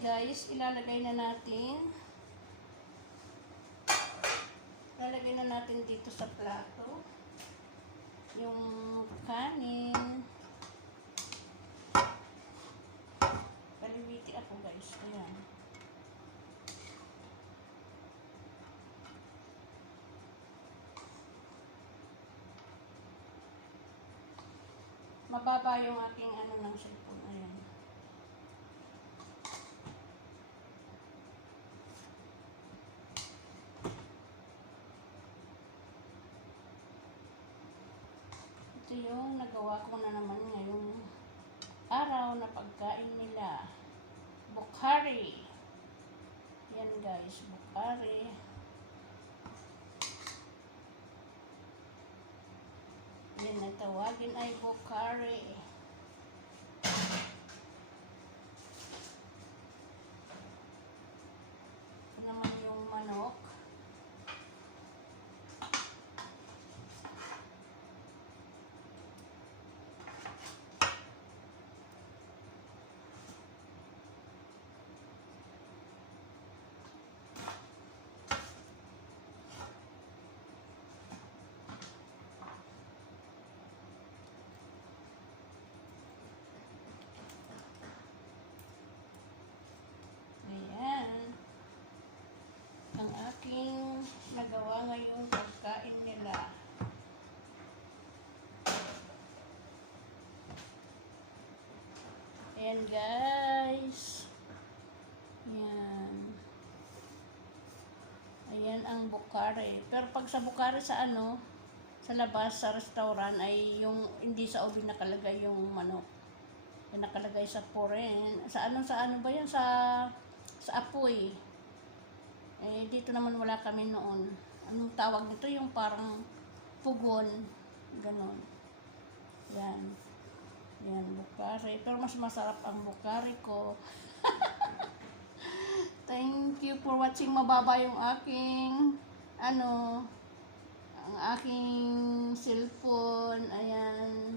guys, ilalagay na natin dito sa plato yung kanin. Kaliwiti ako guys, ayan. Mababa yung aking ng cellphone, ayan. Ito yung nagawa ko na naman ngayong araw na pagkain nila. Bukhari. Yan guys, bukhari. Yan ang tawagin ay bukhari. Ito naman yung manok. Ayan. Ang aking nagawa ngayong pagkain nila. Ayan guys. Ayan. Ayan ang bukhari. Pero pag sa bukhari sa sa labas, sa restaurant ay yung hindi sa oven nakalagay yung manok. Yung nakalagay sa puren. Sa ano ba yan? Sa apoy. Eh, dito naman wala kami noon. Anong tawag nito? Yung parang pugon. Ganon. Yan. Yan, bukhari. Pero mas masarap ang bukhari ko. Thank you for watching. Mababa yung aking ang aking cellphone. Ayan.